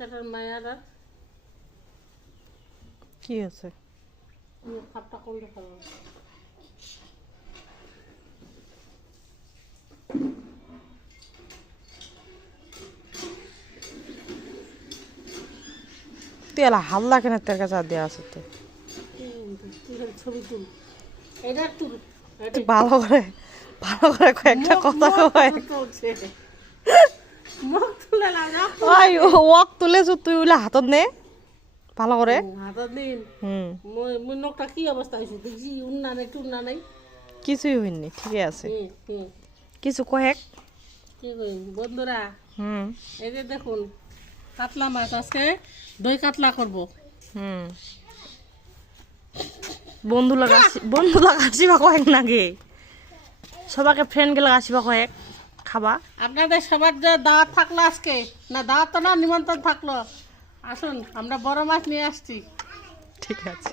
বাচ্চাটার মায়ের আর কি আছে খাপটা করলে খাবো তেলা হাল্লা কেন তোর কাছে দেওয়া আছে তো ছবি তুল এটা তুল তুই ভালো করে কয়েকটা কথা কয় মুখ তুলে লাগা ওই ওয়াক তুলেছ তুই ওইলা হাতত নে ভালো করে হাতা দিন মুই নখটা কি অবস্থা হয়েছে দেখছি উন্না নাই টুন্না নাই কিছুই হয়নি ঠিকই আছে হুম কিছু কয়েক কি কই বন্ধুরা হুম এই যে দেখুন কাতলা মাছ আছে দই কাতলা করব বন্ধুলা আসিবা কয়েক নাগে সবাকে ফ্রেন্ড গেলে আসিবা কয়েক খাবা আপনাদের সবার যে দাওয়াত থাকলো আজকে না দাওয়াত তো না নিমন্ত্রণ থাকলো আসুন আমরা বড় মাছ নিয়ে আসছি ঠিক আছে